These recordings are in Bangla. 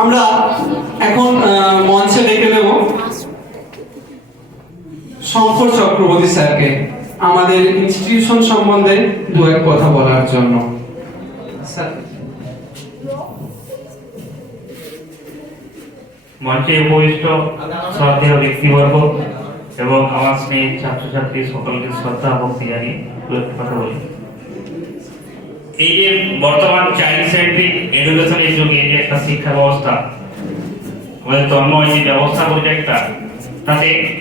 আমরা এখন মঞ্চে ডেকে দেব শঙ্কর চক্রবর্তী স্যারকে আমাদের ইনস্টিটিউশন সম্বন্ধে দু এক কথা বলার জন্য। মঞ্চে উপবিষ্ট শ্রদ্ধেয় ব্যক্তিবর্গ এবং আমার স্নেহ ছাত্রছাত্রী সকলকে শ্রদ্ধা ভক্তি জানিয়ে দু একটি কথা বলি। এই যে বর্তমান চাইল্ড সেন্ট্রিক এডুকেশনের যুগে যে একটা শিক্ষা ব্যবস্থা, আমাদের তন্ময় যে ব্যবস্থা করেছে একটা, তাতে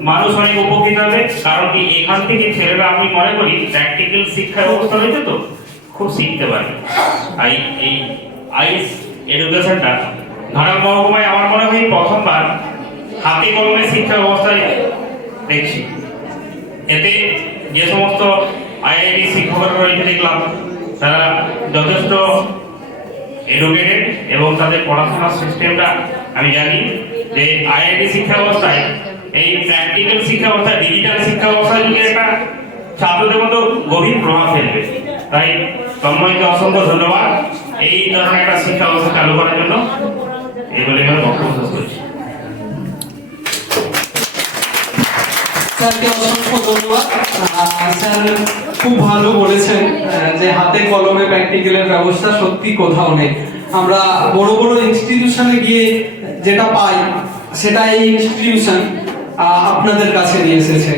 মানুষ অনেক উপকৃত হবে। কারণ কি এখান থেকে ছেলেরা আমি মনে করি প্র্যাকটিক্যাল শিক্ষা ব্যবস্থা রয়েছে তো, খুব শিখতে পারে। আর এই- আইস এডুকেশনটা ঘাটাল মহকুমায় আমার মনে হয় প্রথমবার হাতে কলমে শিক্ষা ব্যবস্থায় দেখছি। এতে যে সমস্ত আইআইটি শিক্ষকরা রয়েছে দেখলাম তারা যথেষ্ট এডুকেটেড এবং তাদের পড়াশোনার সিস্টেমটা আমি জানি যে আইআইটি শিক্ষা ব্যবস্থায় এই প্র্যাকটিক্যাল শিক্ষা ব্যবস্থা ডিজিটাল শিক্ষা ব্যবস্থা যদি একটা ছাত্রদের মতো গভীর প্রভাব ফেলবে। তাই তন্ময়কে অসংখ্য ধন্যবাদ। এই ধরনের একটা শিক্ষা ব্যবস্থা চালু করার জন্য। এই বলে আমার বক্তব্য করছি। স্যারকে ধন্যবাদ। স্যার খুব ভালো বলেছেন যে হাতে কলমে প্র্যাকটিক্যালের ব্যবস্থা সত্যি কোথাও নেই। আমরা বড় বড় ইনস্টিটিউশনে গিয়ে যেটা পাই সেটা এই ইনস্টিটিউশন আপনাদের কাছে নিয়ে এসেছে।